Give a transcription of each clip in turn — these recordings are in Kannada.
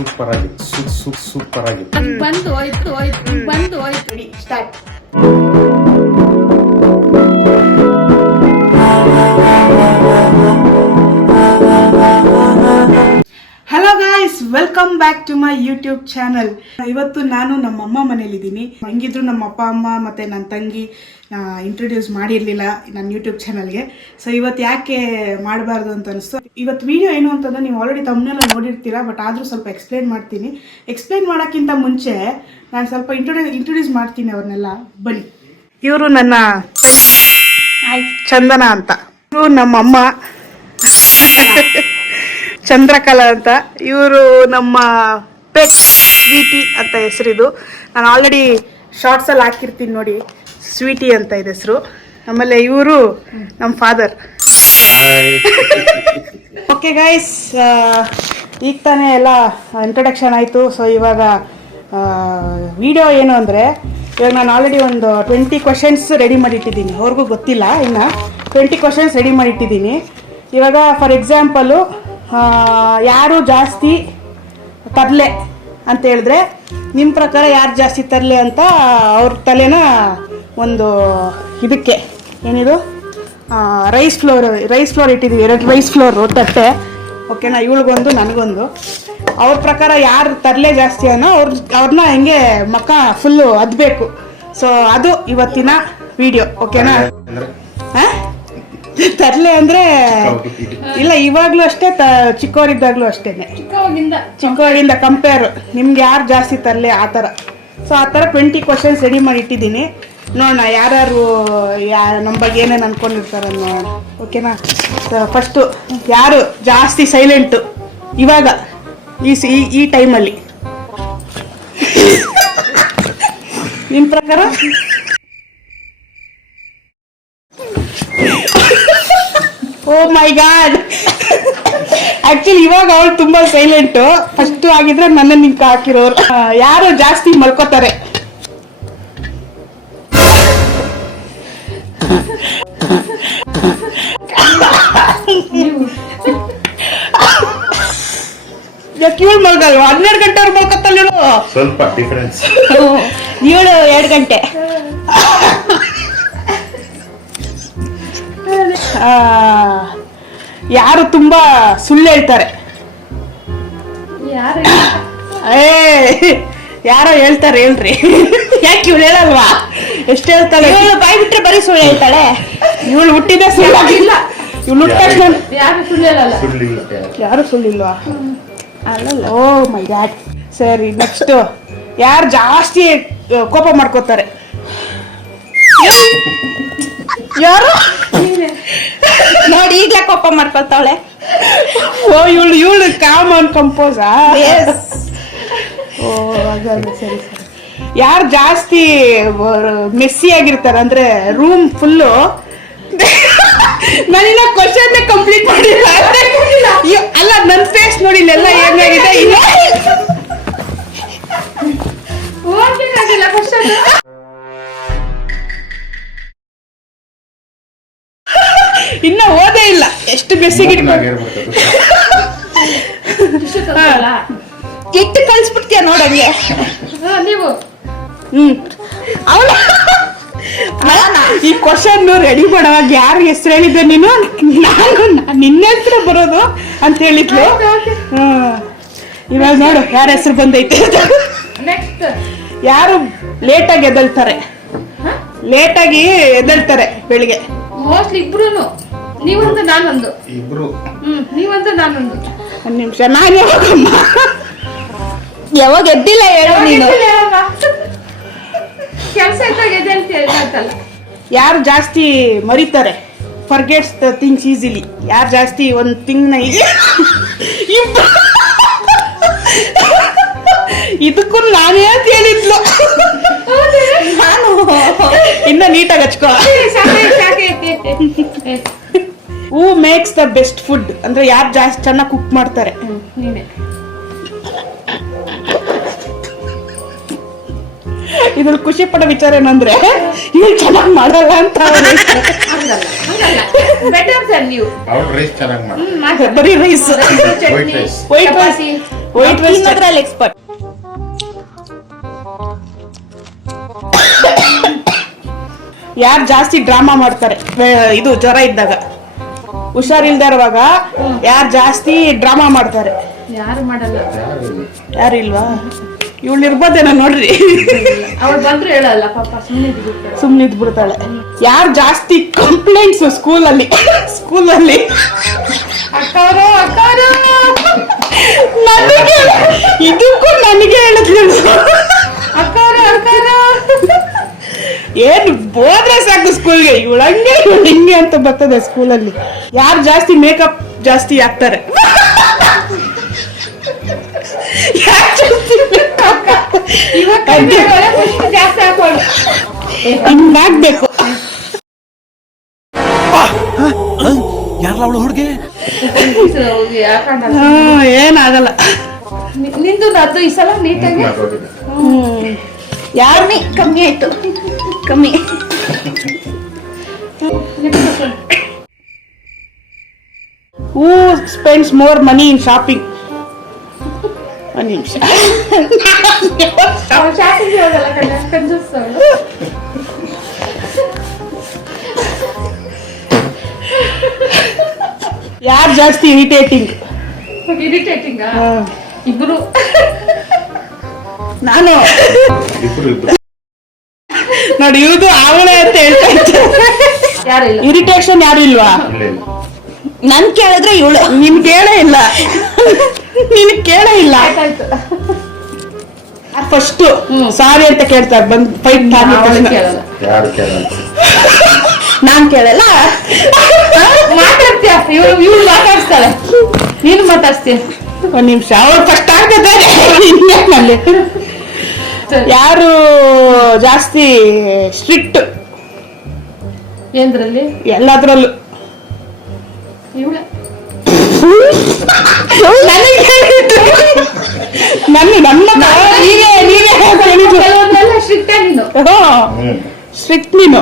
ಸೂಪರ್ ಆಗಿತ್ತು ಸೂಪರ್ ಆಗಿತ್ತು ಬಂದು ಹೋಯ್ತು ready start. Hello guys, welcome back to my YouTube channel. ಇವತ್ತು ನಾನು ನಮ್ಮ ಅಮ್ಮ ಮನೇಲಿದ್ದೀನಿ. ಹಂಗಿದ್ರು ನಮ್ಮ ಅಪ್ಪ ಅಮ್ಮ ಮತ್ತು ನನ್ನ ತಂಗಿ ಇಂಟ್ರೊಡ್ಯೂಸ್ ಮಾಡಿರಲಿಲ್ಲ ನನ್ನ ಯೂಟ್ಯೂಬ್ ಚಾನಲ್ಗೆ. ಸೊ ಇವತ್ತು ಯಾಕೆ ಮಾಡಬಾರ್ದು ಅಂತ ಅನಿಸ್ತು. ಇವತ್ತು ವಿಡಿಯೋ ಏನು ಅಂತಂದರೆ ನೀವು ಆಲ್ರೆಡಿ ತಮ್ಮನೆಲ್ಲ ನೋಡಿರ್ತೀರಾ, ಬಟ್ ಆದರೂ ಸ್ವಲ್ಪ ಎಕ್ಸ್ಪ್ಲೇನ್ ಮಾಡ್ತೀನಿ. ಎಕ್ಸ್ಪ್ಲೇನ್ ಮಾಡೋಕ್ಕಿಂತ ಮುಂಚೆ ನಾನು ಸ್ವಲ್ಪ ಇಂಟ್ರೊಡ್ಯೂಸ್ ಮಾಡ್ತೀನಿ ಅವ್ರನ್ನೆಲ್ಲ. ಬನ್ನಿ, ಇವರು ನನ್ನ ಚಂದನ ಅಂತ, ಇವರು ನಮ್ಮಮ್ಮ ಚಂದ್ರಕಲಾ ಅಂತ, ಇವರು ನಮ್ಮ ಪೆಟ್ ಸ್ವೀಟಿ ಅಂತ ಹೆಸರಿದು. ನಾನು ಆಲ್ರೆಡಿ ಶಾರ್ಟ್ಸಲ್ಲಿ ಹಾಕಿರ್ತೀನಿ ನೋಡಿ, ಸ್ವೀಟಿ ಅಂತ ಇದೆ ಹೆಸರು. ಆಮೇಲೆ ಇವರು ನಮ್ಮ ಫಾದರ್. ಓಕೆ ಗೈಸ್, ಈಗ ತಾನೇ ಎಲ್ಲ ಇಂಟ್ರೊಡಕ್ಷನ್ ಆಯಿತು. ಸೊ ಇವಾಗ ವಿಡಿಯೋ ಏನು ಅಂದರೆ, ಇವಾಗ ನಾನು ಆಲ್ರೆಡಿ ಒಂದು 20 ಕ್ವಶನ್ಸ್ ರೆಡಿ ಮಾಡಿಟ್ಟಿದ್ದೀನಿ. ಅವ್ರಿಗೂ ಗೊತ್ತಿಲ್ಲ ಇನ್ನು. 20 ಕ್ವಶನ್ಸ್ ರೆಡಿ ಮಾಡಿಟ್ಟಿದ್ದೀನಿ. ಇವಾಗ ಫಾರ್ ಎಕ್ಸಾಂಪಲು, ಯಾರು ಜಾಸ್ತಿ ತರಲೆ ಅಂತ ಹೇಳಿದ್ರೆ, ನಿಮ್ಮ ಪ್ರಕಾರ ಯಾರು ಜಾಸ್ತಿ ತರಲೆ ಅಂತ ಅವ್ರ ತಲೆನ ಒಂದು ಇದಕ್ಕೆ ಏನಿದು ರೈಸ್ ಫ್ಲೋರ್ ಇಟ್ಟಿದ್ದೀವಿ. 2 ರೈಸ್ ಫ್ಲೋರು ತಟ್ಟೆ. ಓಕೆನಾ, ಇವಳಿಗೊಂದು ನನಗೊಂದು. ಅವ್ರ ಪ್ರಕಾರ ಯಾರು ತರಲೆ ಜಾಸ್ತಿ ಅನ್ನೋ ಅವ್ರನ್ನ ಹೆಂಗೆ ಮಕ್ಕ ಫುಲ್ಲು ಅದ್ಬೇಕು. ಸೊ ಅದು ಇವತ್ತಿನ ವಿಡಿಯೋ. ಓಕೆನಾ? ತರ್ಲೆ ಅಂದ್ರೆ ಇಲ್ಲ, ಇವಾಗ್ಲೂ ಅಷ್ಟೇ, ಚಿಕ್ಕವರಿದ್ದಾಗ್ಲೂ ಅಷ್ಟೇನೆ, ಚಿಕ್ಕವರಿಂದ ಕಂಪೇರ್ ನಿಮ್ಗೆ ಯಾರು ಜಾಸ್ತಿ ತರಲೆ ಆ ಥರ. ಸೊ ಆ ಥರ 20 ಕ್ವಶನ್ಸ್ ರೆಡಿ ಮಾಡಿ ಇಟ್ಟಿದ್ದೀನಿ. ನೋಡೋಣ ಯಾರು ನಮ್ಮ ಬಗ್ಗೆ ಏನೇನು ಅನ್ಕೊಂಡಿರ್ತಾರೆ ನೋಡೋಣ. ಓಕೆನಾ? ಫಸ್ಟು, ಯಾರು ಜಾಸ್ತಿ ಸೈಲೆಂಟು ಇವಾಗ ಈ ಟೈಮಲ್ಲಿ ನಿಮ್ಮ ಪ್ರಕಾರ? ಓ ಮೈ ಗಾಡ್, ಆಕ್ಚುಲಿ ಇವಾಗ ಅವಳು ತುಂಬಾ ಸೈಲೆಂಟು. ಫಸ್ಟ್ ಆಗಿದ್ರೆ ನನ್ನ ನಿಂಕ ಹಾಕಿರೋರು. ಯಾರು ಜಾಸ್ತಿ ಮಲ್ಕೋತಾರೆ? ಇವಳು ಮಲ್ಗಲ್ವಾ? 12 ಗಂಟೆವ್ರು ಮಲ್ಕೋತಾಳ ಇವಳು. ಸ್ವಲ್ಪ ಡಿಫರೆನ್ಸ್. ಇವಳು 2 ಗಂಟೆ. ಯಾರು ತುಂಬಾ ಸುಳ್ಳು ಹೇಳ್ತಾರೆ? ಯಾರೋ ಹೇಳ್ತಾರೆ, ಹೇಳ್ರಿ. ಯಾಕೆ ಇವಳು ಹೇಳಲ್ವಾ? ಎಷ್ಟು ಹೇಳ್ತಾಳೆ? ಇವಳು ಬಾಯಿ ಬಿಟ್ರೆ ಬರೀ ಸುಳ್ಳು ಹೇಳ್ತಾಳೆ. ಇವಳು ಹುಟ್ಟಿದ ಸುಳ್ಳಿಲ್ಲ. ಇವಳು ಹುಟ್ಟ ಯಾರು ಸುಳ್ಳಿಲ್ವಾ? ಅಲ್ಲಲ್ಲ. ಓ ಮೈ ಗಾಡ್. ಸರಿ, ನೆಕ್ಸ್ಟ್, ಯಾರು ಜಾಸ್ತಿ ಕೋಪ ಮಾಡ್ಕೋತಾರೆ? ಯಾರು ನೋಡಿ, ಈಗಲೇ ಕೋಪ ಮಾಡ್ಕೊಳ್ತಾವಳೆ. ಓ ಇವಳು ಕಾಮ್ ಆನ್ ಕಂಪೋಸಾ? ಓ ಹಾಗಾದ್ರೆ ಸರಿ. ಯಾರು ಜಾಸ್ತಿ ಮೆಸ್ಸಿ ಆಗಿರ್ತಾರೆ ಅಂದ್ರೆ ರೂಮ್ ಫುಲ್ಲು. ನಾನಿನ್ನ ಕ್ವಶನ್ ಕಂಪ್ಲೀಟ್ ಮಾಡಿಲ್ಲ. ಅಲ್ಲ, ನನ್ನ ಫೇಸ್ ನೋಡಿ ಇಲ್ಲೆಲ್ಲ ಏನಾಗಿದೆ. ಇನ್ನ ಓದೇ ಇಲ್ಲ, ಎಷ್ಟು ಮೆಸ್ಸಿಗೆ ಇಟ್ಟು ಕಳ್ಸ್ಬಿಡ್ತೀಯ ನೋಡಂಗೆ ನೀವು. ಅವಳ ಈ ಕ್ವಶನ್ ರೆಡಿ ಮಾಡುವಾಗ ಯಾರು ಹೆಸರು ಹೇಳಿದ್ದೆ ನೀನು? ನಾನು ನಿನ್ನ ಹತ್ರ ಬರೋದು ಅಂತ ಹೇಳಿದ್ಲು. ಇವಾಗ ನೋಡು ಯಾರ ಹೆಸರು ಬಂದೈತೆ. ಯಾರು ಲೇಟಾಗಿ ಎದ್ದೇಳ್ತಾರೆ ಬೆಳಿಗ್ಗೆ? ಮೋಸ್ಟ್ಲಿ ಇಬ್ರು. ನೀವೊಂದು ನಾನೊಂದು. ಇಬ್ರು ನೀವೊಂದು ನಾನೊಂದು. ಒಂದು ನಿಮಿಷ, ನಾನು ಯಾವಾಗ ಎದ್ದಿಲ್ಲ ಹೇಳೋ ನೀನು. ಕೆಲಸ ಇದ್ದಾಗ ಎದ್ದೇಳ್ತಲ್ಲ. ಯಾರು ಜಾಸ್ತಿ ಮರಿತಾರೆ? Forgets the things easily. ಯಾರು ಜಾಸ್ತಿ ಒಂದು ಥಿಂಗ್ನ ಇದಕ್ಕೂ ನಾನೇ ಅಂತ ಹೇಳಿದ್ಲು. ನಾನು ಇನ್ನ ನೀಟಾಗಿ ಹಚ್ಕೋ. Who makes the best food ಅಂದ್ರೆ ಯಾರು ಜಾಸ್ತಿ ಚೆನ್ನಾಗಿ ಕುಕ್ ಮಾಡ್ತಾರೆ? ನೀನೆ. ಇದ್ರಲ್ಲಿ ಖುಷಿ ಪಡೋ ವಿಚಾರ ಏನಂದ್ರೆ, ಇವ್ರು ಚೆನ್ನಾಗಿ ಮಾಡಲ್ಲ ಅಂತ. Better than you. ರೈಸ್ ಚೆನ್ನಾಗಿ ಮಾಡಿ. ಬರೀ rice, white rice. White rice ತಿನ್ನೋದ್ರಲ್ಲಿ ಎಕ್ಸ್ಪರ್ಟ್. ಯಾರು ಜಾಸ್ತಿ ಡ್ರಾಮಾ ಮಾಡ್ತಾರೆ ಇದು ಜ್ವರ ಇದ್ದಾಗ, ಹುಷಾರಿಲ್ದೇ ಇರುವಾಗ ಯಾರು ಜಾಸ್ತಿ ಡ್ರಾಮಾ ಮಾಡ್ತಾರೆ? ಯಾರು ಮಾಡಲ್ಲ. ಯಾರು ಇಲ್ವಾ? ಇವಳು ಇರ್ಬೋದೇನೋ ನೋಡ್ರಿ. ಅವ್ರು ಬಂದ್ರು ಹೇಳಲ್ಲ ಪಾಪ, ಸುಮ್ಮನೆ ಇದ್ಬಿಡ್ತಾಳೆ. ಯಾರು ಜಾಸ್ತಿ ಕಂಪ್ಲೇಂಟ್ಸ್ ಸ್ಕೂಲಲ್ಲಿ ಅಕ್ಕವರು ನನಗೆ ಇದಕ್ಕೂ ನನಗೆ ಹೇಳಿದ್ಲು. ಅಕ್ಕವರು ಏನು ಹೋದ್ರೆ ಸಾಕು ಸ್ಕೂಲ್ಗೆ, ಇವಳಂಗೆ ಇವಳು ಹಿಂಗೆ ಅಂತ ಬರ್ತದೆ ಸ್ಕೂಲಲ್ಲಿ. ಯಾರು ಜಾಸ್ತಿ ಮೇಕಪ್ ಜಾಸ್ತಿ ಹಾಕ್ತಾರೆ? ಜಾಸ್ತಿ ಹಾಕೋಳು. ಹಿಂಗಾಗ್ಬೇಕು. ಯಾರಲ್ಲ ಅವಳು ಹುಡುಗಿ? ಏನಾಗಲ್ಲ. ನಿಂದು ಅದು ಈ ಸಲ ನೀಟಾಗಿ ಯಾರು ಕಮ್ಮಿ ಆಯ್ತು, ಕಮ್ಮಿ. ಹೂ ಸ್ಪೆಂಡ್ಸ್ ಮೋರ್ ಮನಿ ಇನ್ ಶಾಪಿಂಗ್? ಒಂದು ನಿಮಿಷ. ಶಾಪಿಂಗ್ ಹೋಗಲ್ಲ ಕಣ್ಣ, ಕಂಜೂಸ್ ಅವ್ಳು. ಯಾರು ಜಾಸ್ತಿ ಇರಿಟೇಟಿಂಗ್? ಇಬ್ರು. ನಾನು ಇಬ್ರು ನೋಡಿ, ಇವ್ದು ಅವಳೇ ಅಂತ ಹೇಳ್ತಾ ಇದ್ದೆ. ಯಾರಿಲ್ಲ. ಇರಿಟೇಷನ್ ಯಾರು ಇಲ್ವಾ? ಇಲ್ಲ ಇಲ್ಲ. ನನ್ ಕೇಳಿದ್ರೆ ಇವಳು. ನಿನ್ ಕೇಳೇ ಇಲ್ಲ. ನಿನ್ ಕೇಳೇ ಇಲ್ಲ. ಆಯ್ತಾಯ್ತು. ಫಸ್ಟ್ ಸಾರಿ ಅಂತ ಕೇಳ್ತಾರೆ ಬಂದ್ ಫೈಟ್ ಕೇಳಲ್ಲ. ಯಾರು ಕೇಳಲ್ಲ. ನಾನ್ ಕೇಳಲ್ಲ. ಮಾತಾಡ್ತೀಯ, ಇವಳು ಮಾತಾಡ್ಸ್ತಾಳೆ, ನೀನು ಮಾತಾಡ್ಸ್ತೀಯ. ಒಂದ್ ನಿಮಿಷ, ಅವ್ರು ಫಸ್ಟ್ ಆಗ್ತದೆ. ಯಾರು ಜಾಸ್ತಿ ಸ್ಟ್ರಿಕ್ಟ್ ಏನ್ದ್ರಲ್ಲಿ? ಎಲ್ಲದ್ರಲ್ಲೂ? ಇವಳೆ. ಸ್ಟ್ರಿಕ್ಟ್ ನೀನು.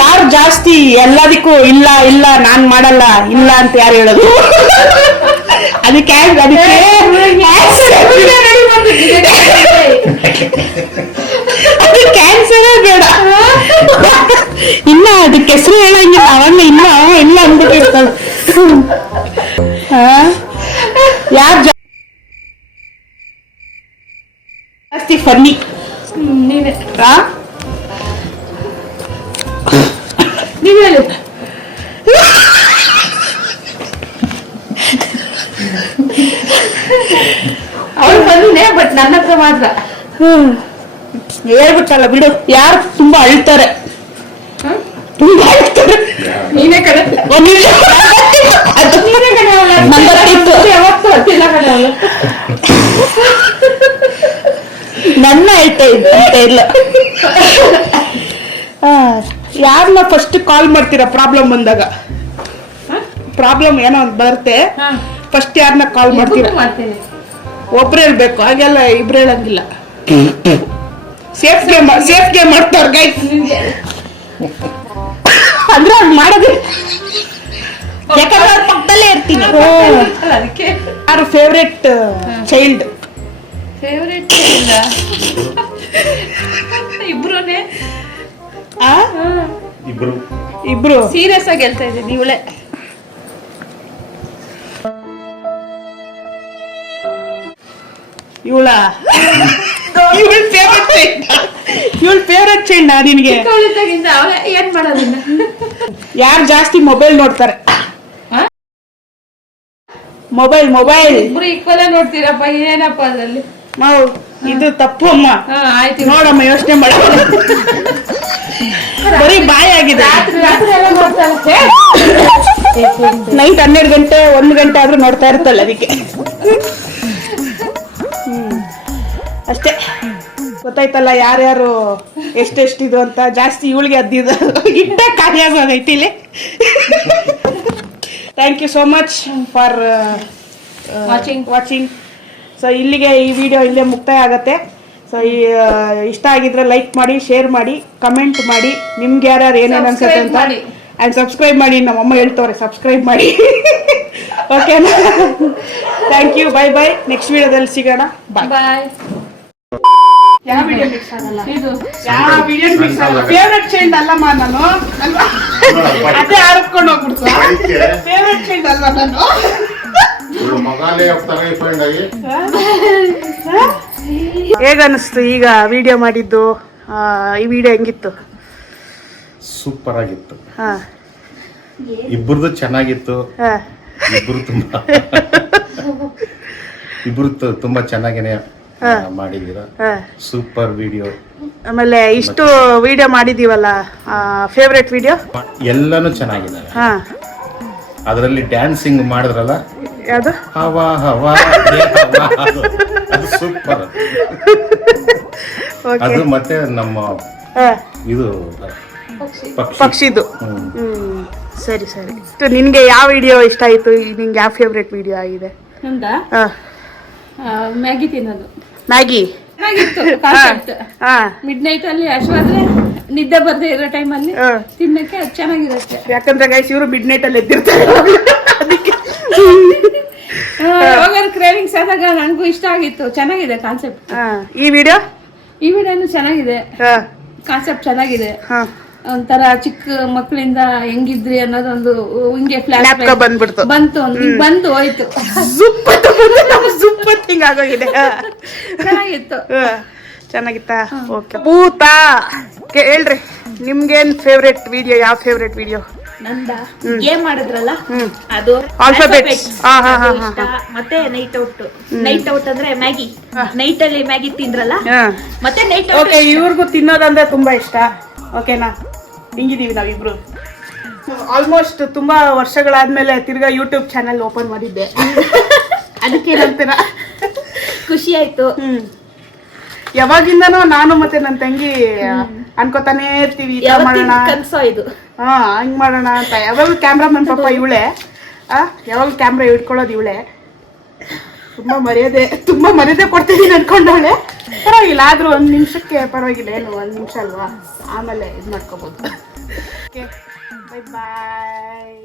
ಯಾರು ಜಾಸ್ತಿ ಎಲ್ಲದಕ್ಕೂ ಇಲ್ಲ ಇಲ್ಲ ನಾನ್ ಮಾಡಲ್ಲ ಇಲ್ಲ ಅಂತ ಯಾರು ಹೇಳೋದು? ಅದಕ್ಕೆ ಕ್ಯಾನ್ಸರೇ ಬೇಡ. ಇನ್ನ ಅದಕ್ಕೆ ಹೆಸರು ಹೇಳಂಗಿಲ್ಲ, ಅವನ್ನ ಇಲ್ಲ ಇಲ್ಲ ಅಂದ್ಬಿಟ್ಟಿರ್ತಾಳೆ. ಯಾರು ಜಾಸ್ತಿ ಫನ್ನಿ? ನೀನೆ. ನೀವ್ ಹೇಳಿ. ಅವಳು ಬಂದಿನೇ, ಬಟ್ ನನ್ನ ಹತ್ರ ಮಾತ್ರ. ಹೇಳ್ಬಿಟ್ಟಲ್ಲ ಬಿಡು. ಯಾರು ತುಂಬಾ ಅಳ್ತಾರೆ? ತುಂಬಾ ಅಳ್ತಾರೆ. ನೀನೇ ಕಡೆ. ಒಂದ್ ನಿಮಿಷ, ನೀನೇ ಕಡೆ ಅವಳು. ಯಾವತ್ತೂ ಅತ್ತಿಲ್ಲ ಕಡೆ ಅವಳು. ನನ್ನ ಅಳ್ತಾ ಇಲ್ಲ. ಯಾರನ್ನ ಫಸ್ಟ್ ಕಾಲ್ ಮಾಡ್ತೀರಾ ಪ್ರಾಬ್ಲಮ್ ಬಂದಾಗ? ಪ್ರಾಬ್ಲಮ್ ಏನೋ ಒಂದು ಬರುತ್ತೆ, ಫಸ್ಟ್ ಯಾರನ್ನ ಕಾಲ್ ಮಾಡ್ತೀರಾ? ಮಾಡ್ತೀನಿ. ಒಬ್ರು ಹೇಳ್ಬೇಕು, ಹಾಗೆಲ್ಲ ಇಬ್ರು ಹೇಳಂಗಿಲ್ಲ. ಸೇಫ್ ಗೇಮ್ ಮಾಡ್ತಾರ ಗೈಸ್. ಅಂದ್ರೆ ಹಂಗ್ ಮಾಡೋದು, ಯಾಕಂದ್ರೆ ಅವ್ರ ಪಕ್ಕದಲ್ಲೇ ಇರ್ತೀನಿ. ಅದಕ್ಕೆ ಯಾರು ಫೇವ್ರೆಟ್ ಚೈಲ್ಡ್? ಫೇವ್ರೇಟ್ ಇಲ್ಲ, ಇಬ್ರುನೇ. ಇಬ್ರು ಸೀರಿಯಸ್ ಆಗಿ ಹೇಳ್ತಾ ಇದ್ದೀನಿ, ಇವಳೆ. ಇವಳ ಫೇವ್ರೆಟ್ ಚೈಲ್ಡ್ ನಿನ್ಗೆ? ಚಿಕ್ಕವಳಿದ್ದಾಗಿಂದ ಅವಳೆ. ಏನ್ ಮಾಡೋದಿಲ್ಲ. ಯಾರು ಜಾಸ್ತಿ ಮೊಬೈಲ್ ನೋಡ್ತಾರೆ? ಮೊಬೈಲ್ ಇಬ್ರು ಈಕ್ವಲ್ ನೋಡ್ತೀರಪ್ಪ, ಏನಪ್ಪ ಅದ್ರಲ್ಲಿ? ಇದು ತಪ್ಪು ಅಮ್ಮ. ಆಯ್ತು ನೋಡಮ್ಮ, ಯೋಚನೆ ಮಾಡ. ಬರೀ ಬಾಯಿ ಆಗಿದೆ. ರಾತ್ರಿ ಎಲ್ಲ ನೋಡ್ತಾಳೆ. ನೈಟ್ 12 ಗಂಟೆ 1 ಗಂಟೆ ಆದ್ರೂ ನೋಡ್ತಾ ಇರ್ತಲ್ಲ, ಅದಕ್ಕೆ. ಅಷ್ಟೇ, ಗೊತ್ತಾಯ್ತಲ್ಲ ಯಾರ್ಯಾರು ಎಷ್ಟೆಷ್ಟಿದು ಅಂತ. ಜಾಸ್ತಿ ಇವಳಿಗೆ ಅದ್ದಿದ್ದು ಇಟ್ಟ ಕಾರ್ಯ ಆಗೋಗೈತಿ ಇಲ್ಲಿ. Thank you so much for watching. So ಇಲ್ಲಿಗೆ ಈ ವಿಡಿಯೋ ಇಲ್ಲೇ ಮುಕ್ತಾಯ ಆಗತ್ತೆ. ಸೊ ಇಷ್ಟ ಆಗಿದ್ರೆ ಲೈಕ್ ಮಾಡಿ, ಶೇರ್ ಮಾಡಿ, ಕಮೆಂಟ್ ಮಾಡಿ, ನಿಮ್ಗೆ ಯಾರ್ಯಾರು ಏನೇನು ಅನ್ಸುತ್ತೆ ಅಂತ. ಆ್ಯಂಡ್ ಸಬ್ಸ್ಕ್ರೈಬ್ ಮಾಡಿ. ನಮ್ಮಮ್ಮ ಹೇಳ್ತವ್ರೆ ಸಬ್ಸ್ಕ್ರೈಬ್ ಮಾಡಿ. ಓಕೆನಾ? Thank you, bye bye. Next ವಿಡಿಯೋದಲ್ಲಿ ಸಿಗೋಣ. ಬಾಯ್. ಬಾಯ್. ಯಾವ ವಿಡಿಯೋ ಮಿಕ್ಸ್ ಆಗಲ್ಲ, ಇದು ಯಾವ ವಿಡಿಯೋ ಮಿಕ್ಸ್ ಆಗಲ್ಲ. ಫೇವ್ರೆಟ್ ಚೈಲ್ಡ್ ಅಲ್ಲಮ್ಮ ನಾನು, ಅಲ್ವಾ? ಅದೇ ಆರಿಸ್ಕೊಂಡು ಹೋಗ್ಬಿಡ್ತು. ಫೇವ್ರೆಟ್ ಚೈಲ್ಡ್ ಅಲ್ವಾ ನಾನು? ಹೇಗನ್ನಿಸ್ತು ಈಗ ವಿಡಿಯೋ ಮಾಡಿದ್ದು? ಈ ವಿಡಿಯೋ ಹೆಂಗಿತ್ತು? ಸೂಪರ್ ಆಗಿತ್ತು. ಹಾ ಇಬ್ಬರದು ಚೆನ್ನಾಗಿತ್ತು. ಹಾ ಇಬ್ರು ತುಂಬಾ ಚೆನ್ನಾಗೇನೆ ಮಾಡಿದೀರಾ. Super video. ಆಮೇಲೆ ಇಷ್ಟು ವಿಡಿಯೋ ಮಾಡಿದೀವಲ್ಲ, ಫೇವ್ರೆಟ್ ವಿಡಿಯೋ ಎಲ್ಲಾನು ಚೆನ್ನಾಗಿದೆ. ಹಾ ಅದರಲ್ಲಿ ಡ್ಯಾನ್ಸಿಂಗ್ ಮಾಡಿದ್ರಲ್ಲ, ಯಾವುದು? ಹವಾ ಹವಾ ಏ ಹವಾ, ಅದು ಸೂಪರ್. ಅದು ಮತ್ತೆ ನಮ್ಮ ಇದು ಪಕ್ಷಿದು. ಸರಿ ಸರಿ. ನಿನ್ಗೆ ಯಾವ ವಿಡಿಯೋ ಇಷ್ಟ ಆಯ್ತು? ನಿನ್ಗೆ ಯಾವ ಫೇವ್ರೆಟ್ ವಿಡಿಯೋ ಆಗಿದೆ? ನಮ್ದ ಮ್ಯಾಗಿ ತಿನ್ನೋದು. ಮ್ಯಾಗಿ ಚೆನ್ನಾಗಿತ್ತು ಕಾನ್ಸೆಪ್ಟ್. ಮಿಡ್ ನೈಟ್ ಅಲ್ಲಿ ಅಶ್ವಾದ್ರೆ ನಿದ್ದೆ ಬರ್ದೇ ಇರೋ ಟೈಮಲ್ಲಿ ತಿನ್ನಕ್ಕೆ ಅದು ಚೆನ್ನಾಗಿರುತ್ತೆ. ಯಾಕಂದ್ರೆ ಗೈಸ್ ಇವರು ಮಿಡ್ ನೈಟ್ ಅಲ್ಲಿ ಎದ್ದಿರ್ತಾರೆ, ಅದಕ್ಕೆ ಯಾವಾಗಾರು ಕ್ರೇವಿಂಗ್ಸ್ ಆದಾಗ ನಂಗೂ ಇಷ್ಟ ಆಗಿತ್ತು. ಚೆನ್ನಾಗಿದೆ ಕಾನ್ಸೆಪ್ಟ್. ಈ ವಿಡಿಯೋನು ಚೆನ್ನಾಗಿದೆ, ಕಾನ್ಸೆಪ್ಟ್ ಚೆನ್ನಾಗಿದೆ. ಒಂಥರ ಚಿಕ್ಕ ಮಕ್ಕಳಿಂದ ಹೆಂಗಿದ್ರಿ ಅನ್ನೋದೊಂದು ಹಿಂಗೆ ಫ್ಲಾಶ್ ಬಂದ್ಬಿಡ್ತು, ಬಂತು, ಬಂದು ಹೋಯ್ತು. ಹಿಂಗ್ ಆಗೋಗಿದೆ. ಚೆನ್ನಾಗಿತ್ತು. ಚೆನ್ನಾಗಿತ್ತಾ? ಓಕೆ. ಭೂತ ಹೇಳ್ರಿ, ನಿಮ್ಗೇನ್ ಫೇವ್ರೆಟ್ ವಿಡಿಯೋ? ಯಾವ ಫೇವ್ರೆಟ್ ವಿಡಿಯೋ? ನಂದ ಗೇಮ್ ಮಾಡಿದ್ರಲ್ಲ ಅದು ಆಲ್ಫಾಬೆಟ್ಸ್. ಮತ್ತೆ ನೈಟ್ ಔಟ್ ಅಂದ್ರೆ ಮ್ಯಾಗಿ. ನೈಟ್ ಅಲ್ಲಿ ಮ್ಯಾಗಿ ತಿಂದ್ರಲ್ಲ, ಮತ್ತೆ ನೈಟ್ ಔಟ್. ಓಕೆ, ಇವ್ರಿಗೂ ತಿನ್ನೋದಂದ್ರೆ ತುಂಬಾ ಇಷ್ಟ. ಓಕೆನಾ? ಹಿಂಗಿದೀವಿ ನಾವಿಬ್ರು. ಆಲ್ಮೋಸ್ಟ್ ತುಂಬಾ ವರ್ಷಗಳಾದ್ಮೇಲೆ ತಿರ್ಗಾ ಯೂಟ್ಯೂಬ್ ಚಾನೆಲ್ ಓಪನ್ ಮಾಡಿದ್ದೆ. ಅದಕ್ಕೇನಂತೀರ? ಖುಷಿ ಆಯ್ತು. ಯಾವಾಗಿಂದನೋ ನಾನು ಮತ್ತೆ ನನ್ನ ತಂಗಿ ಅನ್ಕೋತಾನೆ ಇರ್ತೀವಿ, ಮಾಡೋಣ ಕನ್ಸೋ ಇದು. ಹಂಗ್ ಮಾಡೋಣ ಅಂತ. ಯಾವಾಗಲೂ ಕ್ಯಾಮ್ರಾಮನ್ ಪಾಪ ಇವಳೆ, ಯಾವಾಗಲೂ ಕ್ಯಾಮ್ರಾ ಹಿಡ್ಕೊಳ್ಳೋದು ಇವಳೆ. ತುಂಬಾ ಮರ್ಯಾದೆ ಕೊಡ್ತಿದ್ದೀನಿ ಅನ್ಕೊಂಡವಳೆ. ಪರವಾಗಿಲ್ಲ, ಆದ್ರೂ 1 ನಿಮಿಷಕ್ಕೆ ಪರವಾಗಿಲ್ಲ, ಏನು 1 ನಿಮಿಷ ಅಲ್ವಾ, ಆಮೇಲೆ ಇದು ಮಾಡ್ಕೋಬಹುದು. ಓಕೆ, ಬೈ ಬಾಯ್.